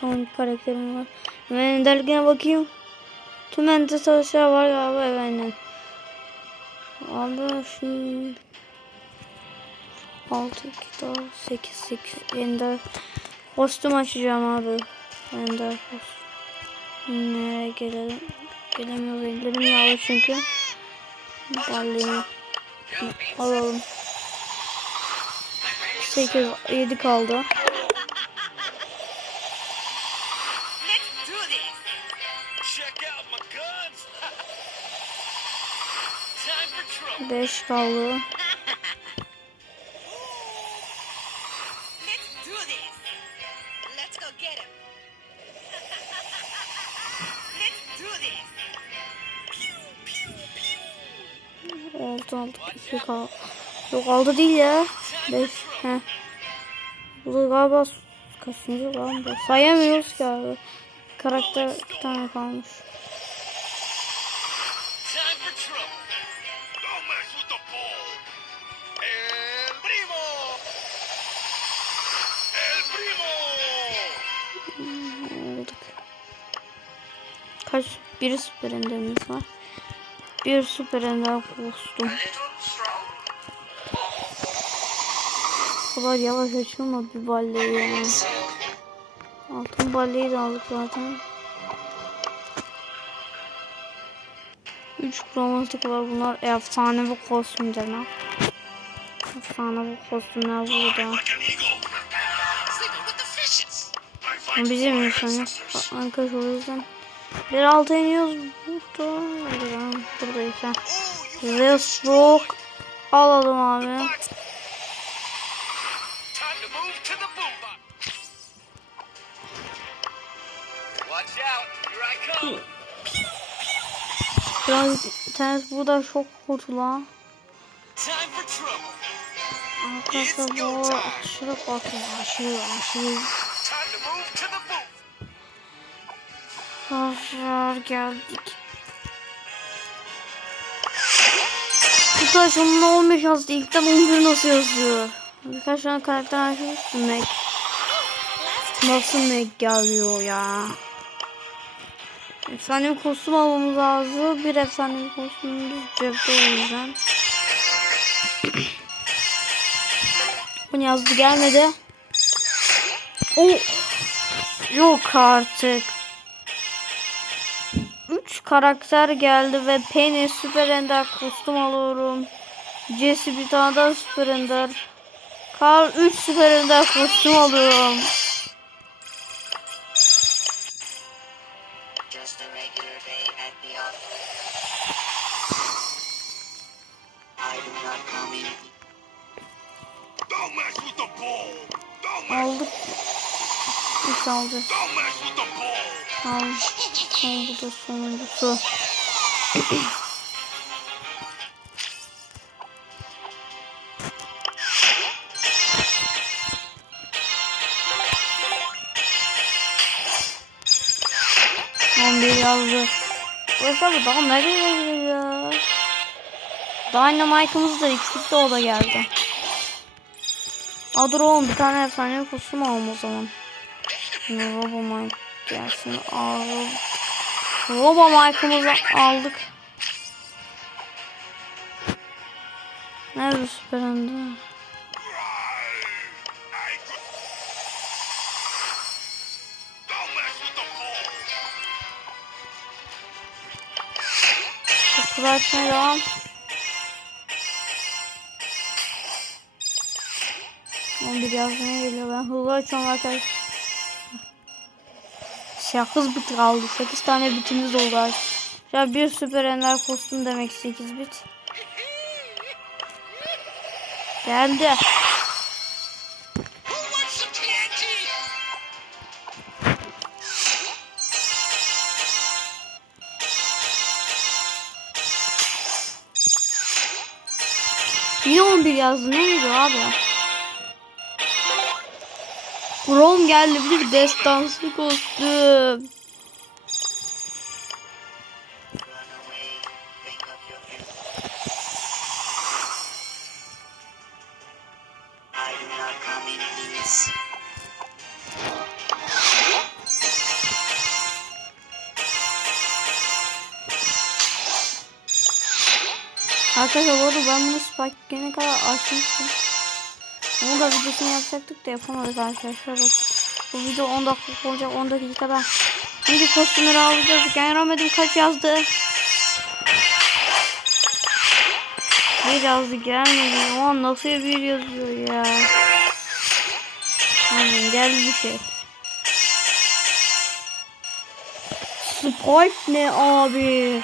Son karakterim var. Hemen enderlikine bakayım. Tüm ender savaşlar var galiba evet aynen. Abi şimdi 6 2 daha 8 8 ender kostüm açacağım abi. Ender kostüm. Nereye gelelim? Gelemiyoruz ellerim yağlı çünkü. Vallahi alalım. 8 7 kaldı. 5 kaldı. Oldu aldık. İki kaldı. Yok aldı değil ya. 5. He. Bu da galiba kaçıncı lan? Sayamıyoruz ki abi. Karakter bir tane kalmış. El primo. El primo. Kaç? Bir süper enderimiz var. Bir süper ender kostum. Bu kadar yavaş açılma bir balleyi ya. Altın balleyi de aldık zaten. 3 kromatik var bunlar efsane bir kostümler. Efsane bir kostümler burada. Bizim insanı arkadaş o yüzden. Bir alta iniyoruz. Burada. Buradayız. Zeus Rock. Alalım abi. Watch out. Here I come. Biraz internet burada çok trouble. Arkadaşlar bu aşırı kötü. Aşırı aşırı. Arkadaşlar geldik. Taş onun 15 yazdı. İlkten 11 nasıl yazıyor? Birkaç tane karakter açmıştım. Mac. Nasıl Mac geliyor ya? Efsane kostüm almamız lazım. Bir efsane bir kostümümüz cepte o yüzden. Bu yazdı gelmedi. O yok artık. 3 karakter geldi ve Penny Süper Ender kostüm alıyorum. Jesse bir tane daha Süper Ender. Carl 3 Süper Ender kostüm alıyorum. Aldık. 3 aldı. Don't mess with the ball. Al. Son bu da sonuncusu. Abi daha nereye gidiyor ya? Dynamite'ımız da eksikti o da geldi. Aa oğlum bir tane efsane kostüm alalım o zaman. Robomite gelsin. Aa, Robomite'ımızı aldık. Nerede süper ender? Açmaya devam. On bir yazmaya geliyor. Ben hızlı açıyorum arkadaşlar. 8 bit kaldı. 8 tane bitimiz oldu arkadaşlar. Bir süper ender kostüm demek 8 bit. Geldi. 11 yazdı. Ne gidiyor abi? Chrome geldi. Bir de destansı kostüm. Arkadaşlar bu arada ben bunu Spike gelene kadar açmıştım. Onu da videosunu yapacaktık da yapamadık arkadaşlar. Bu video 10 dakika olacak 10 dakikada. Hangi kostümleri alacağız? Göremedim kaç yazdı. Bir yazdı gelmedi. O nasıl bir yazıyor ya. Aynen geldi bir şey. Spike ne abi?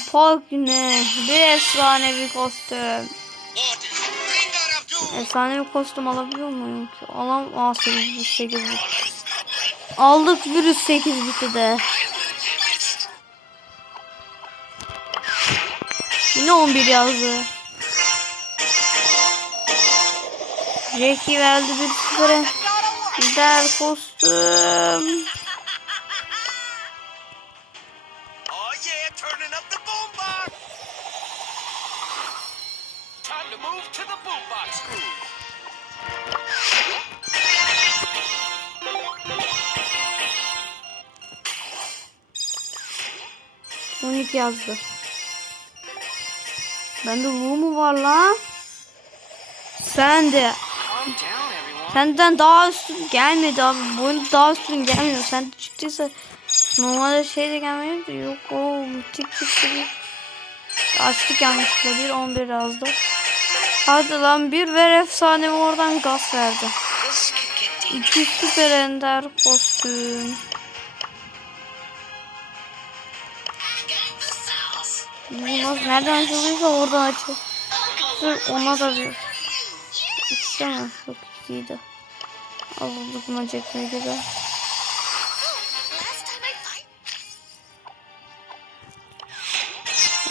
Spike ne? Bir efsanevi kostüm. Efsanevi kostüm alabiliyor muyum ki? Alam Aa 8 8 bit. Aldık virüs 8 biti de. Yine 11 yazdı. Jackie verdi bir sıfıra. Gider kostüm. To the boombox groove. 12 yazdı. Bende Lu mu var lan? Sen de. Senden daha üstün gelmedi abi. Boyun daha üstün gelmiyor. Sen çıktıysa normalde şey de gelmiyor da yok o müthiş çıktı. Açtık yanlışlıkla bir 11 yazdı. Hadi lan bir ver efsane oradan gaz verdi. İki süper ender kostüm. Bu nasıl nereden açılıyorsa oradan açıl. Dur ona da bir. İşte mi? Çok iyiydi. Aldık mı çekmeye gibi.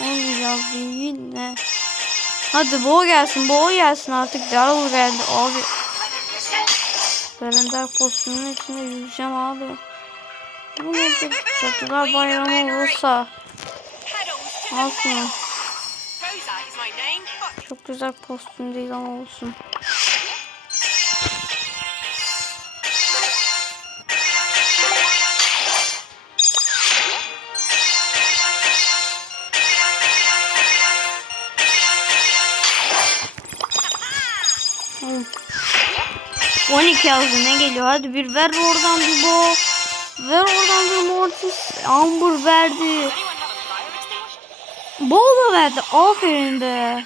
Olmayacağız yine. Hadi boğa gelsin, boğa gelsin artık. Daryl geldi abi. Kalender kostümünün içinde yüzeceğim abi. Bu nedir? Çatılar bayramı olursa. Name. Çok güzel kostüm değil ama olsun. Yazdı ne geliyor hadi bir ver oradan bir bo. Ver oradan bir mortis. Amber verdi. Anyone have a fire extinguisher? Bol da verdi. Aferin be.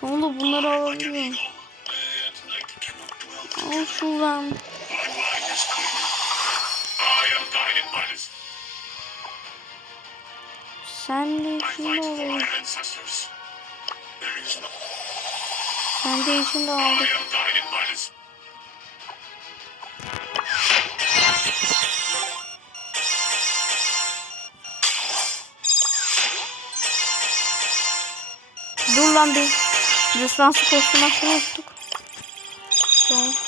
Sonunda bunları alabiliyorum. Al şuradan. Sen de şunu alalım. Sen de işini de aldık. Dur lan bir. Destansı kostüm açmayı unuttuk. Tamam.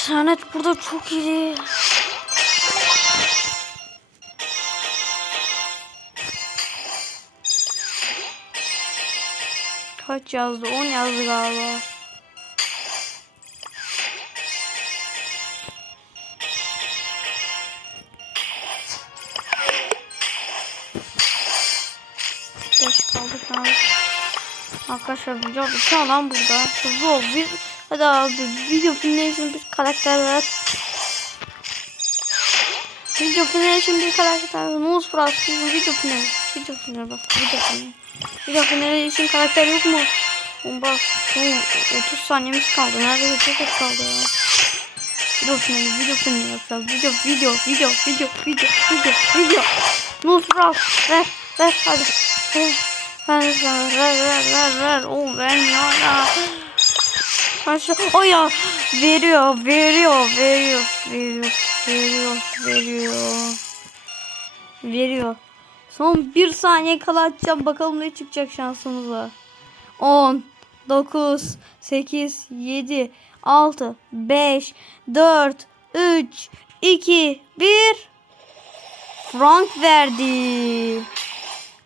İnternet burada çok iyi. Kaç yazdı? 10 yazdı galiba. Beş kaldı an. Arkadaşlar video bitiyor lan burada. Hızlı ol. Bir, hadi abi video filmleri için bir karakter ver. Video filmleri için bir karakter ver. Nuz Frost video filmleri. Video filmleri bak. Video filmleri. Video filmleri için karakter yok mu? Bak son 30 saniyemiz kaldı. Neredeyse çok az kaldı ya. Video filmleri, video filmleri yapacağız. Video, video, video, video, video, video, video. Nuz Frost ver, ver hadi. Ver, ver, ver, ver, ver, ver. O vermiyor ya. Kaç o ya veriyor, veriyor, veriyor, veriyor, veriyor, veriyor. Veriyor. Son bir saniye kala açacağım. Bakalım ne çıkacak şansımıza. 10, 9, 8, 7, 6, 5, 4, 3, 2, 1. Frank verdi.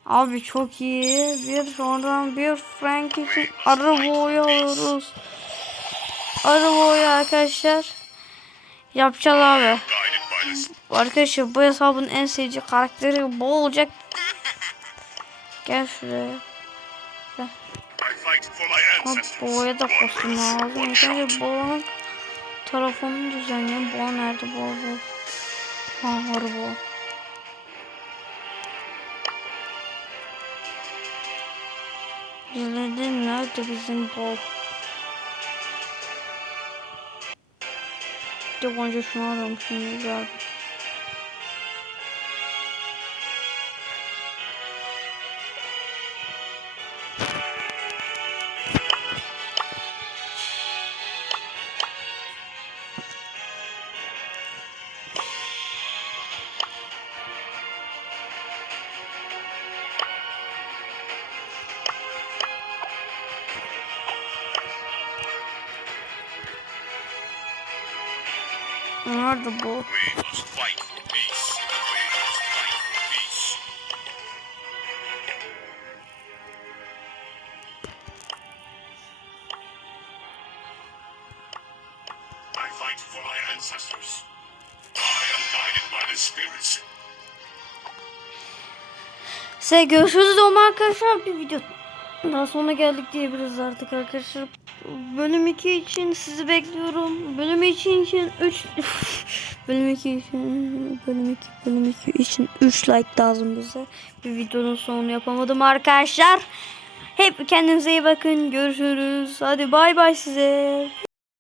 Abi çok iyi. Bir oradan bir Frank için arabayı alıyoruz. Arabayı arkadaşlar. Yapacağız abi. Arkadaşlar bu hesabın en sevdiği karakteri bu olacak. Gel şuraya. Ancestors. boğaya da race, lazım. önce boğanın tarafını düzenleyeyim. Boğa nerede boğa bu? Ha var bu. Bizde nerede bizim boğa? De önce şunu aramışım güzeldi. The spirits. Size görüşürüz ama arkadaşlar bir video daha sonra geldik diyebiliriz artık arkadaşlar. Bölüm 2 için sizi bekliyorum. Bölüm 2 için 3 bölüm 2 için bölüm 2 bölüm 2 için 3 like lazım bize. Bir videonun sonunu yapamadım arkadaşlar. Hep kendinize iyi bakın. Görüşürüz. Hadi bay bay size.